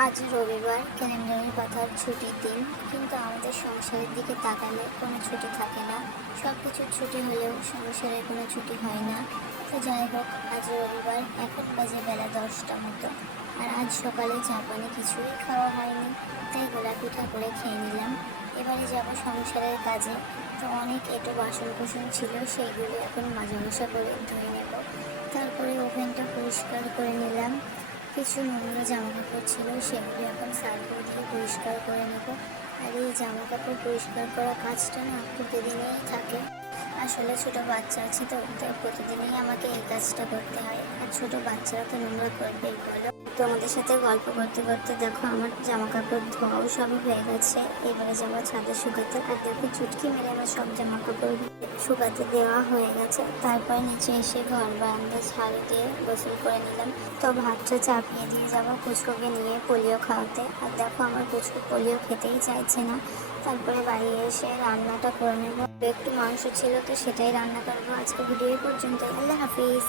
আজ রবিবার, ক্যালেন্ডারের পাতার ছুটির দিন, কিন্তু আমাদের সংসারের দিকে তাকালে কোনো ছুটি থাকে না। সব কিছুর ছুটি হলেও সংসারের কোনো ছুটি হয় না। তো যাই হোক, আজ রবিবার, এখন বাজে বেলা 10টা মতো। আর আজ সকালে চাপানি কিছুই খাওয়া হয়নি, তাই গোলা পিঠা করে খেয়ে নিলাম। এবারে যাব সংসারের কাজে। তো অনেক এঁটো বাসন কুসন ছিল, সেইগুলো এখন মাজা ঘষা করে ধুয়ে নেব। তারপরে ওভেনটা পরিষ্কার করে নিলাম। কিছু নোংরা জামা কাপড় ছিল, সেগুলো এখন সার্ফ দিয়ে পরিষ্কার করে নেব। আর এই জামা কাপড় পরিষ্কার করা কাজটা না প্রতিদিনই থাকে। আসলে ছোট বাচ্চা আছে, তো তাই প্রতিদিনই আমাকে এই কাজটা করতে হয়। আর ছোট বাচ্চারা তো নোংরা করবেই, বলো। তো আমাদের সাথে গল্প করতে করতে দেখো আমার জামা কাপড় ধোয়াও সবই হয়ে গেছে। এবারে যাবো ছাদে শুকাতে। আর দেখো চুটকি মেরে আমার সব জামা কাপড় শুকাতে দেওয়া হয়ে গেছে। তারপর নিচে এসে ঘর বারান্দা ঝাড়ু দিয়ে গোসল করে নিলাম। তো ভাতটা চাপিয়ে দিয়ে যাবো পুচকুকে নিয়ে পোলিও খাওয়াতে। আর দেখো আমার পুচকু পোলিও খেতেই চাইছে না। তারপরে বাড়ি এসে রান্নাটা করে নেবো। একটু মাংস ছিল, তো সেটাই রান্না করবো। আজকে ভিডিও পর্যন্ত, আল্লাহ হাফিজ।